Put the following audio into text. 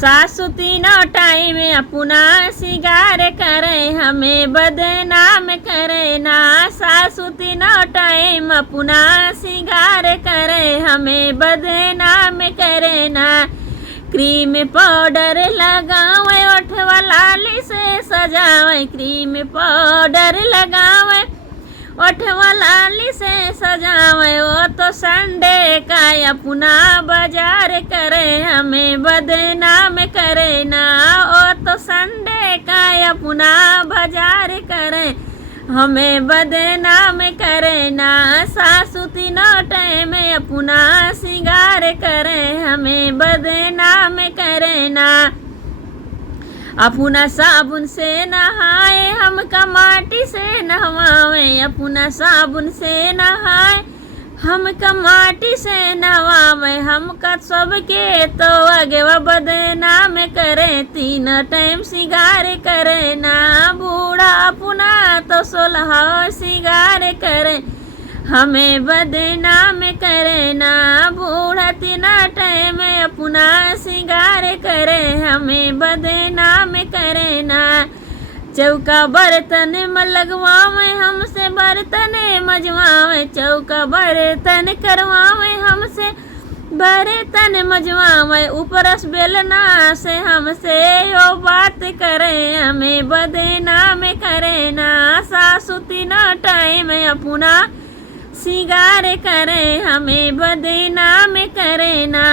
सासु तीनों टाइम अपना सिंगार करे, हमें बदनाम करे ना। सासु तीनों टाइम अपना सिंगार करे, हमें बदनाम करे ना। क्रीम पाउडर लगावे, ओठवा लाली से सजावे, क्रीम पाउडर लगावे, ओठवा लाली से सजावे। वो तो संडे का अपना बाजार करे, हमें बदनाम करे ना। वो तो संडे का अपना बाजार करे, हमें बदनाम करे ना। सासु तीनों टाइम अपना सिंगार करे, हमें बदनाम करे ना। अपना साबुन से नहाए, हमका माटी से नहवावे, अपना साबुन से नहाए, हमका माटी से नहवावे। हमका सबके तो आगे बदनाम करे, तीन टाइम सिंगार करे ना। बूढ़ा अपना तो 16 सिंगार करे, हमें बदनाम करे ना। बूढ़ा तीन टाइम अपना सिंगार करे, हमें बदनाम करे ना। चौका बर्तन में लगवावे, हमसे बर्तन मजवावे, चौका बर्तन करवावे, हमसे बर्तन मजवावे। ऊपरस बेलना से हमसे यो बात करे, हमें बदनाम करे ना। सासु तीनों टाइम अपना सिंगार करे, हमें बदनाम करे ना।